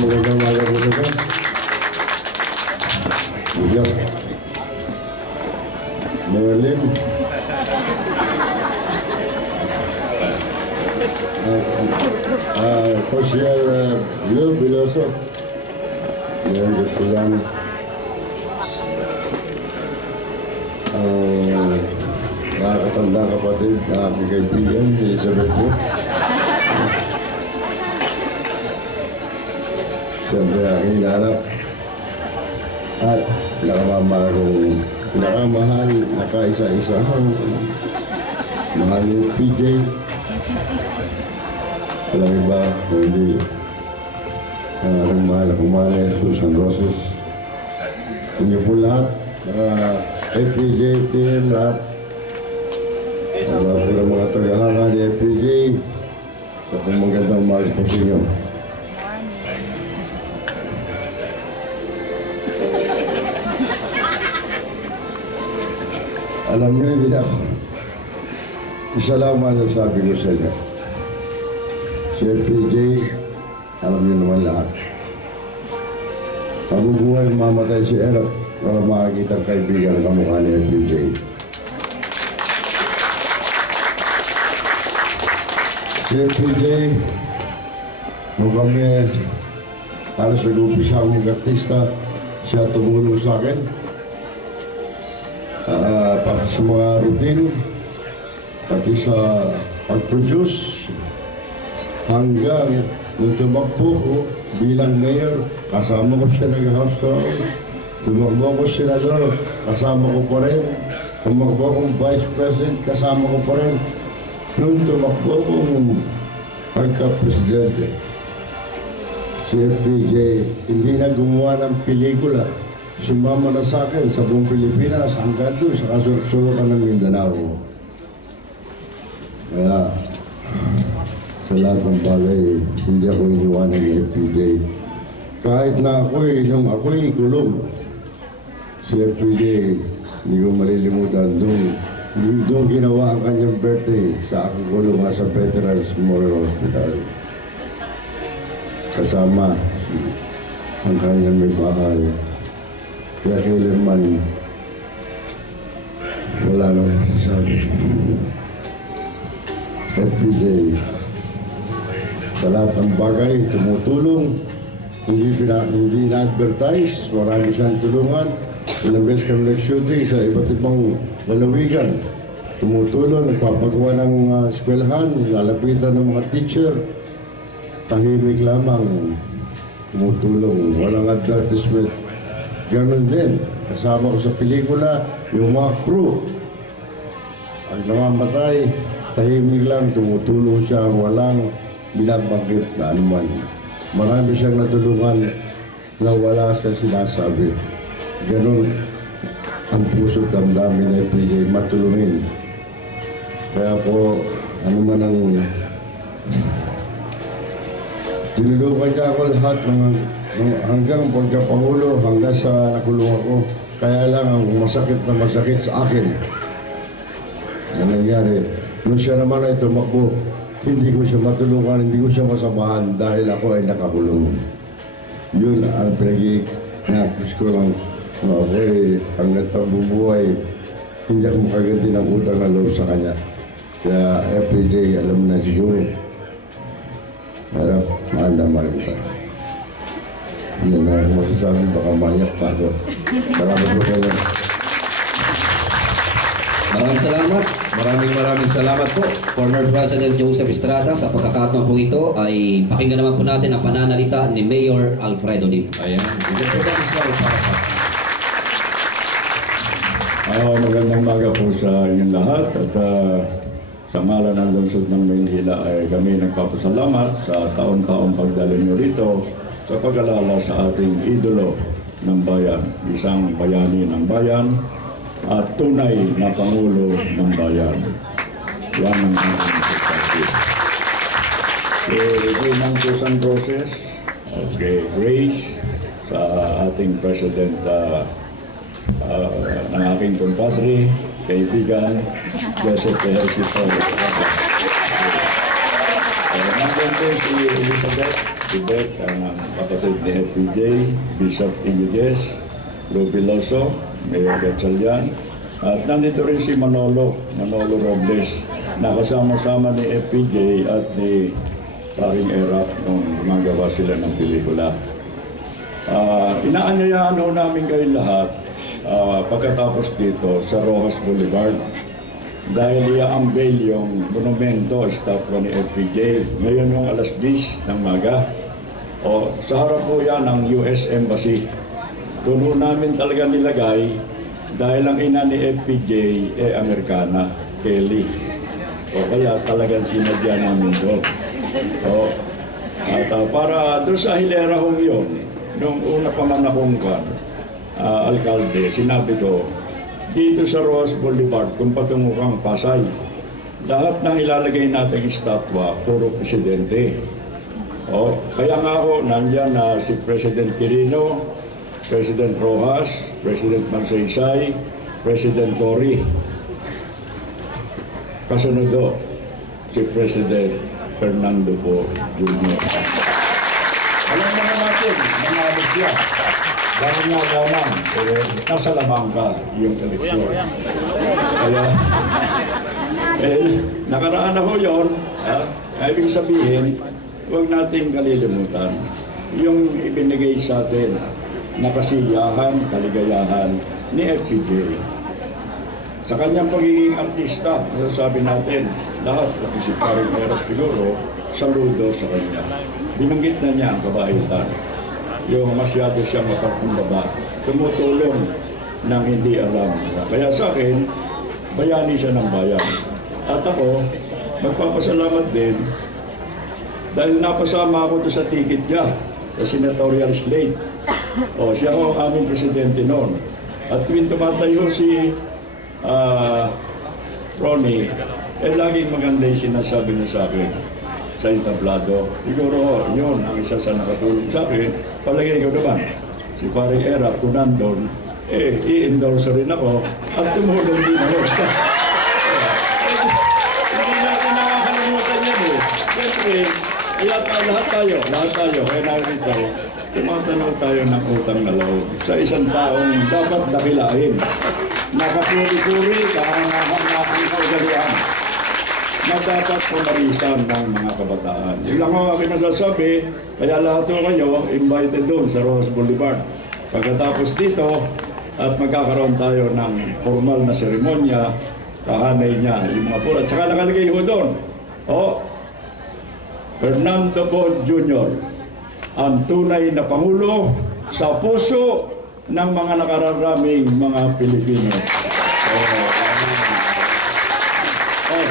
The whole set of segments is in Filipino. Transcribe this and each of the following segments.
magandang umaga po sa inyo. Bigyan. Mawalim. Coach Will Biloso. Yan, silang nakakatanda kapatid na aking kaibigan, Elizabeth po. Siyempre aking hinanap at pinakamahal na kaisa-isa mahal yung PJ. Walang iba, hindi ang mahal akong mahal na Susan Roses. Inyo po lahat, FPJ team, lahat. Po ng mga tagahanga ni FPJ sa magandang mahal po sa inyo. Alam niyo, hindi na ako. Isa lang masasabi ko sa inyo. Si FPJ, alam niyo naman lahat. Mabubuhay mamatay si Erap para makakita ang kaibigan ng kamukha ni FPJ. Si FPJ, nung kami para sa nag-upisa akong artista, siya tumulong sa akin. Para sa mga routine, pati sa pag-produce, hanggang nung tumakbo ko bilang mayor, kasama ko siya nag-house tour, tumakbo ko senador, kasama ko pa rin, tumakbo akong vice president, kasama ko pa rin, nung tumakbo kong pagka-presidente. Si FPJ, hindi na gumawa ng pelikula. Sumama na sa akin sa buong Pilipinas hanggang doon sa kasulok-sulukan ng Mindanao. Kaya sa lahat ng bagay, hindi ako iniwanan ni FPJ. Kahit na nung ako'y kulong, si FPJ, hindi ko malilimutan doon ginawa ang kanyang birthday sa aking kulungan sa Veterans Memorial Hospital. Kasama ang kanyang may mahal. Kaya kailanman wala nang masasabi. FPJ, sa lahat ng bagay, tumutulong, hindi na-advertise, marami siyang tulungan. Ilang beses kami nag-shooting sa iba't ibang lalawigan. Tumutulong, nagpapagawa ng eskwelahan, lalapitan ng mga teacher. Tahimik lamang, tumutulong, walang advertisement. Ganon din, kasama ko sa pelikula, yung mga crew. Ang namamatay, tahimik lang, tumutulong siya, walang binabanggit na anuman. Marami siyang natulungan na wala siya sinasabi. Ganon ang puso't damdamin na FPJ matulungin. Kaya po, ano man ang tinulungan niya ako lahat hanggang pagkapangulo, hanggang sa nakulong ako. Kaya lang ang masakit na masakit sa akin na nangyari. Nung siya naman ay tumakbo, hindi ko siya matulungan, hindi ko siya masamahan dahil ako ay nakakulong. Yun ang pinag-i-nagpis ko lang. Ako ay hanggang pambubuhay, hindi ako makaganti ng utang na loob sa kanya. Kaya FPJ, alam na siguro. Harap, mahal na mahal ka. Hindi na masasabi, baka mayak pa ako. Salamat po kayo. Maraming salamat. Maraming salamat po. Former President Joseph Estrada, sa pagkakataon po ito ay pakinggan naman po natin ang pananalita ni Mayor Alfredo Lim. Ayan. Magandang umaga po sa inyong lahat at sa ngalan ng lungsod ng Maynila ay kami nagpapasalamat sa taon-taong pagdalo nyo rito sa pag-alala sa ating idolo ng bayan, isang bayani ng bayan at tunay na Pangulo ng bayan. Yan ang ating perspective. Ginang Susan Roses, Grace, sa ating President ng aking kumpadre, kaibigan, Joseph Ejercito. Nandiyan din si Elizabeth, si Beth, ang kapatid ni FPJ, Bishop Iñiguez, Ruby Loso, Mayor Gatchalian. At nandito rin si Manolo Robles, na kasama-sama ni FPJ at ni Paring Erap nung gumagawa sila ng pelikula. Inaanyayahan ho namin kayo lahat pagkatapos dito sa Rojas Boulevard dahil i-unveil yung monumento, estatwa ni FPJ ngayon yung alas 10 ng maga. Sa harap po yan ng US Embassy. Doon ho namin talaga nilagay dahil ang ina ni FPJ Amerikana, Kelly. Kaya talagang sinadya namin doon. At para doon sa hilera hong yun, nung una pa man akong alkalde, sinabi ko, dito sa Rojas Boulevard, kung patungo kang Pasay, lahat ng ilalagay natin estatwa, puro presidente. Kaya nga ako, nandiyan na si President Quirino, President Rojas, President Magsaysay, President Cory. Kasunod do, si President Fernando Po Jr. Alam naman natin, nanalo siya. Dahil nga lamang, nasa lamang ka yung eleksyon. Kaya, nakaraan ako yun, ibig sabihin, huwag nating kalilimutan yung ibinigay sa atin na kasiyahan, kaligayahan ni FPJ. Sa kanyang pagiging artista, masasabi natin, lahat, pati si Paring Erap siguro, saludo sa kanya. Binanggit na niya ang kabaitan. Yung masyado siyang mapagkumbaba, tumutulong ng hindi alam. Kaya sa akin, bayani siya ng bayan. At ako, magpapasalamat din dahil napasama ako sa ticket niya sa senatorial slate. Siya ang aming presidente noon. At tuwing tumatayo si Ronnie, laging maganda yung sinasabi niya sa akin sa entablado. Siguro yun ang isa sa nakatulong sa akin. Palagay ko naman, si Paring Erap, kung nandun, i-endorse rin ako at tumulong din ako. Hindi natin nakakalimutan yan eh. Siyempre, lahat tayo, kaya narito, tumatanaw tayo ng utang na loob sa isang taong dapat dakilain. Nakapuri-puri, kahangahang kaugalian na dapat pumarisan ng mga kabataan. Yun lang ang aking nasasabi, kaya lahat ko kayo invited doon sa Rojas Boulevard. Pagkatapos dito, at magkakaroon tayo ng formal na seremonya, kahanay niya, yung mga pula. At saka nakalagay ho doon, Fernando Po Jr., ang tunay na Pangulo sa puso ng mga nakararaming mga Pilipino.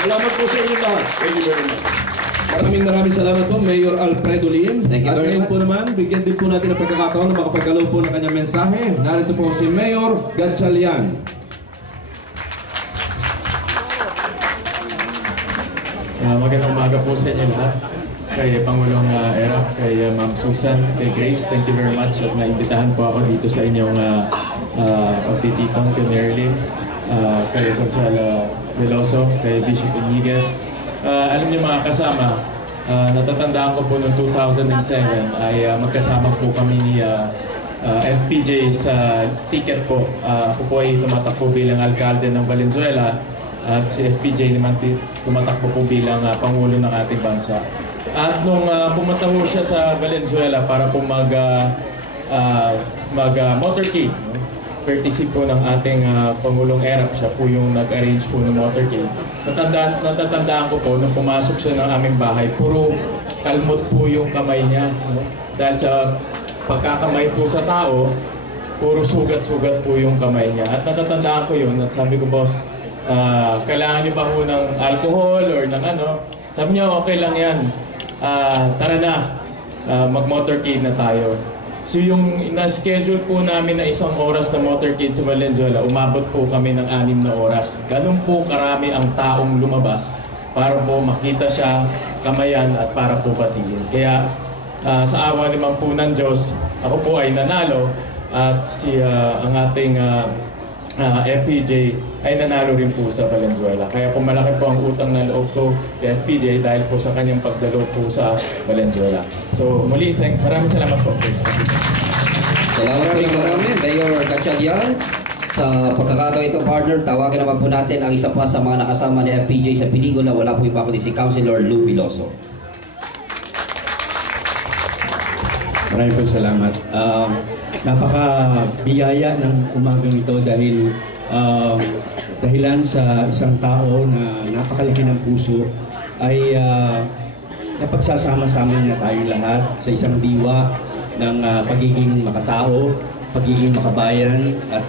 Salamat po sa inyo lahat. Thank you very much. Maraming salamat po, Mayor Alfredo Lim. Thank you At very ngayon much. po naman, bigyan din po natin ang pagkakataon na makapagalaw po ng kanyang mensahe. Narito po si Mayor Gatchalian. Magandang umaga po sa inyo lahat. Kay Pangulong Erap, kay Ma'am Susan, kay Grace, thank you very much at naimbitahan po ako dito sa inyong pagtitipon kay Marilyn, kay Gonzalo Veloso, kay Bishop Iñiguez. Alam niyo mga kasama, natatandaan ko po noong 2007 ay magkasama po kami ni FPJ sa ticket po. Ako po ay tumatakbo bilang alkalde ng Valenzuela at si FPJ naman tumatakbo po bilang Pangulo ng ating bansa. At nung pumunta po siya sa Valenzuela para po mag-motorcade, courtesy po ng ating Pangulong Erap, siya po yung nag-arrange po ng motorcade. Natatandaan ko po, nung pumasok siya ng aming bahay, puro kalmot po yung kamay niya. No? Dahil sa pagkakamay po sa tao, puro sugat-sugat po yung kamay niya. At natatandaan ko yun, at sabi ko, boss, kailangan niyo ba po ng alcohol or ng ano? Sabi niya, okay lang yan. Tara na, mag-motorcade na tayo. So yung na-schedule po namin na 1 oras na motorcade sa Valenzuela, umabot po kami ng 6 na oras. Ganun po karami ang taong lumabas para po makita siya, kamayan at para po batiin. Kaya sa awa naman po ng Diyos, ako po ay nanalo at ang ating FPJ ay nanalo rin po sa Valenzuela. Kaya po malaki po ang utang na loob ko kay FPJ dahil po sa kanyang pagdalo po sa Valenzuela. So muli, maraming salamat po. Salamat po marami, Mayor Gatchalian. Sa pagkakataon ito, partner, tawagan naman po natin ang isa pa sa mga nakasama ni FPJ sa pelikula. Wala po iba kundi si Councilor Lou Biloso. Maraming po salamat. Napaka-biyaya ng umagang ito dahil dahilan sa isang tao na napakalaki ng puso ay napagsasama-sama niya tayong lahat sa isang diwa ng pagiging makatao, pagiging makabayan at